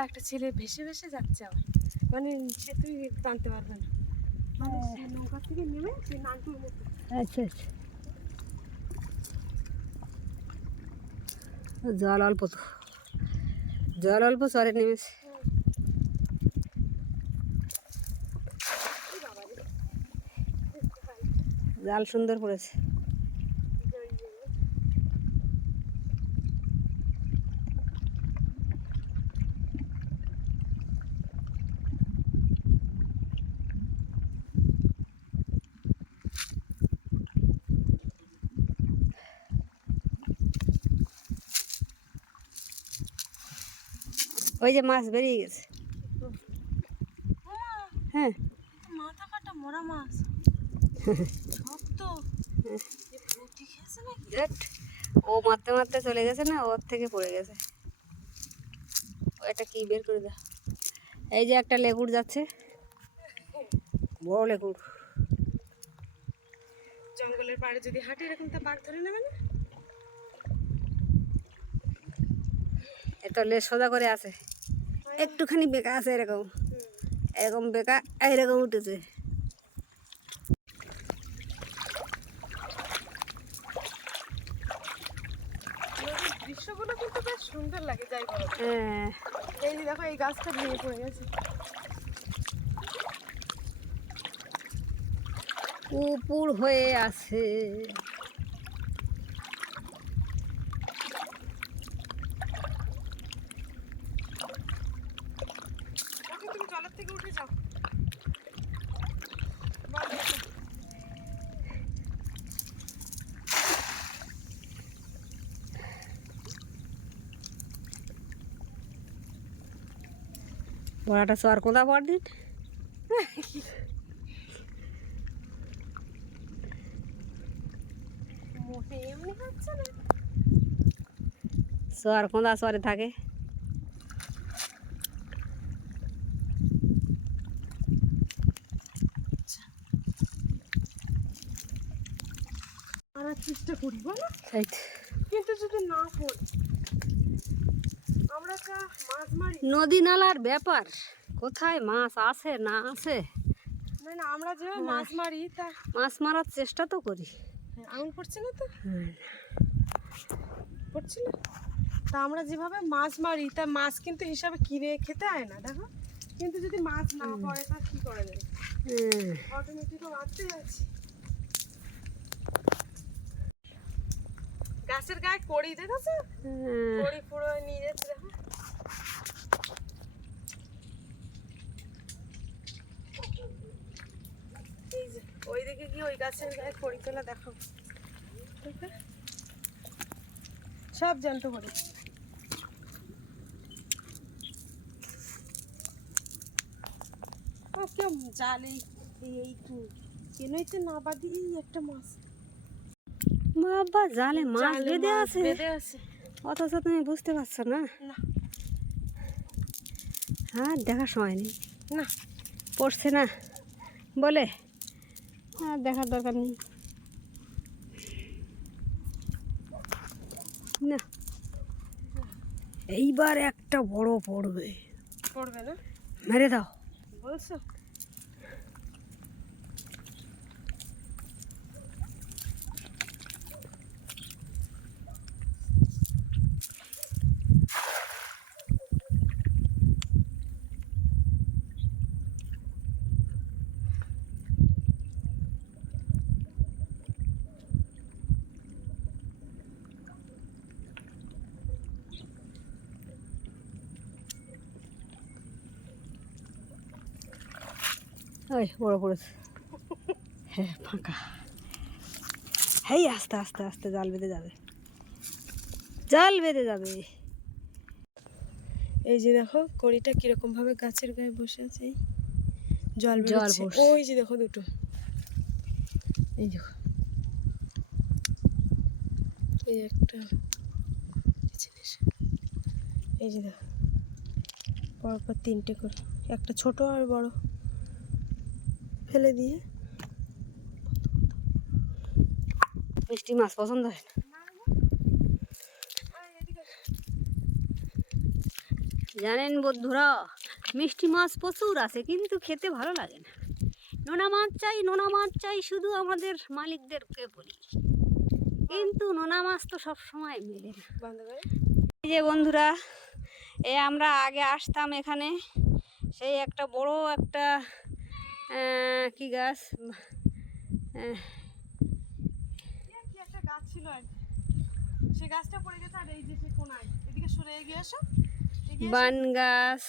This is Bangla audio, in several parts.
লম্বা একটা ছেলে ভেসে ভেসে যাচ্ছে আমার মানে সে তুই টানতে পারবে না। মানে সে নৌকা থেকে নেমে সে নানটুর মতো। আচ্ছা আচ্ছা। জল অল্প তো। জল অল্প চরে নেমেছে। জাল সুন্দর পড়েছে। ওই যে মাছ বেরিয়ে গেছে। হ্যাঁ। মাথা কাটা মরা মাছ। শক্ত। ও মারতে মারতে চলে গেছে না ওর থেকে পড়ে গেছে। ও এটা কি? বের করে দাও এই যে একটা লেগুর যাচ্ছে। বড় লেগুর। জঙ্গলের পাড়ে যদি হাঁটে এরকম তা বাঘ ধরে নেবে না? এত লেজ সোজা করে আছে। একটুখানি বেকা আছে এরকম। এরকম বেকা এরকম উঠেছে। দৃশ্যগুলো কিন্তু বেশ সুন্দর লাগে যাই বলো। হ্যাঁ। এই দেখো এই গাছটা ভেঙে পড়ে গেছে। উপুর হয়ে আছে ওকে তুমি জলের থেকে উঠে যাও বড়াটা চর কোথা পর দিন চর কোঁদা চরে থাকে? চেষ্টা করি বলো। কিন্তু যদি না পড়ি আমরা একটা মাছ মারি নদী নালার ব্যাপার। কোথায় মাছ আছে না আছে? না না আমরা যেভাবে মাছ মারি তা মাছ মারার চেষ্টা তো করি। আঙুল পড়ছে না তো? পড়ছে না? তা আমরা যেভাবে মাছ মারি তা মাছ কিন্তু হিসাবে কিনে খেতে হয় না দেখো। কিন্তু যদি মাছ না পড়ে তা কি করা যাবে। অটোমেটিক মারতে যাচ্ছি। গাছের গায়ে কড়ি দেখেছ? হুম। কড়ি পুরো নিয়ে যাচ্ছে দেখো। ওই দিকে গিয়ে ওই গাছের গায়ে কড়ি তোলা দেখো? সব জানতে ও কেউ জালে এই কেনই তো না বাদি একটা মাছ। বাবা জালে মাছ বেঁধে আছে। অথচ তুমি বুঝতে পারছ না। হ্যাঁ দেখার সময় নেই। না। পড়ছে না। বলে আর দেখার দরকার নেই। না। এইবার একটা বড় পড়বে। পড়বে না? মেরে দাও। বলছো? ওই বড় পড়েছে হ্যাঁ ফাঁকা। হেই আস্তে আস্তে আস্তে জাল বেঁধে যাবে। জাল বেঁধে যাবে। এই যে দেখো কড়িটা কীরকম ভাবে গাছের গায়ে বসে আছে জল বেরোচ্ছে। ওই যে দেখো দুটো। এই দেখো। এই একটা। জিনিস। এই যে দেখো। পরপর তিনটে করে। একটা ছোট আর বড়। ফেলে দিয়ে। মিষ্টি মাছ পছন্দ হয় না? জানেন বন্ধুরা মিষ্টি মাছ প্রচুর আছে কিন্তু খেতে ভালো লাগে না। নোনা মাছ চাই নোনা মাছ চাই শুধু আমাদের মালিকদেরকে বলি। কিন্তু নোনা মাছ তো সব সময় মেলে না। এই যে বন্ধুরা এ আমরা আগে আসতাম এখানে সেই একটা বড় একটা কি গাছ? একটা গাছ ছিল। সে গাছটা পড়ে গেছে আর এই যে কোনায়। এদিকে সরে এগিয়ে আসো বান গাছ।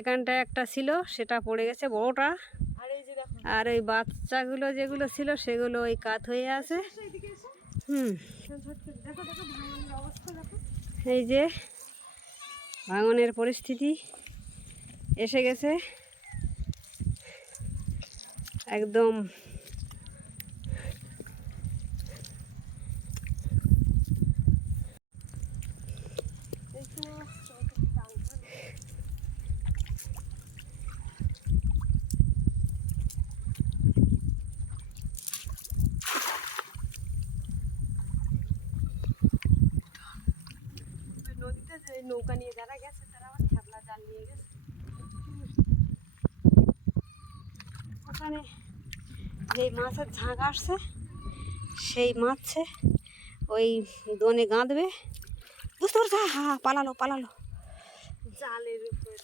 এখানটায় একটা ছিল সেটা পড়ে গেছে বড়টা। আর ওই বাচ্চাগুলো যেগুলো ছিল সেগুলো ওই কাত হয়ে আছে। হুম। এই যে ভাঙনের পরিস্থিতি এসে গেছে। একদম এই তো চোখে টান ধরে। ওই নদীতে যে নৌকা নিয়ে যারা গেছে, তারা আবার খেপলা জাল নিয়ে গেছে যেই মাছের ঝাঁক আসছে সেই মাছে ওই দনে গাঁদবে। বুঝতে পারছ? হা হা পালালো পালালো। জালের উপর।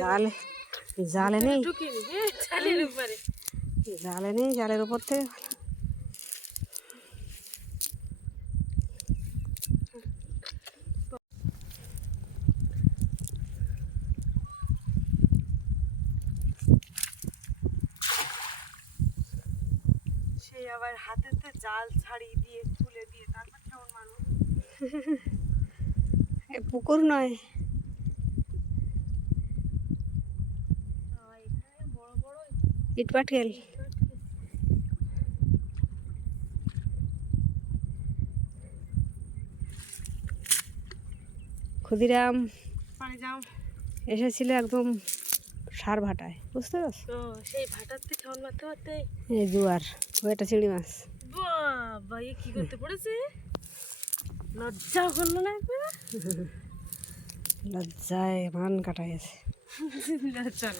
জালে জালে নেই। হ্যাঁ জালের উপরে। জালে নেই জালের উপর থেকে আবার হাতেতে জাল ছাড়িয়ে দিয়ে তুলে দিয়ে তারপর কেমন মানুষ এ পুকুর নয়। বড় ইটপাটকেল ক্ষুদিরাম এসেছিল একদম সার ভাটায় বুঝতে পারছ? ও সেই ভাটাতে কেমন মারতে মারতে এই জুয়ার ওইটা চিংড়ি মাছ। বাবা এ কি করতে পড়েছে? লজ্জা করল না একবার? লজ্জায় মান কাটা গেছে চল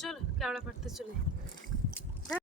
চলো কেওড়া পাড়তে চলে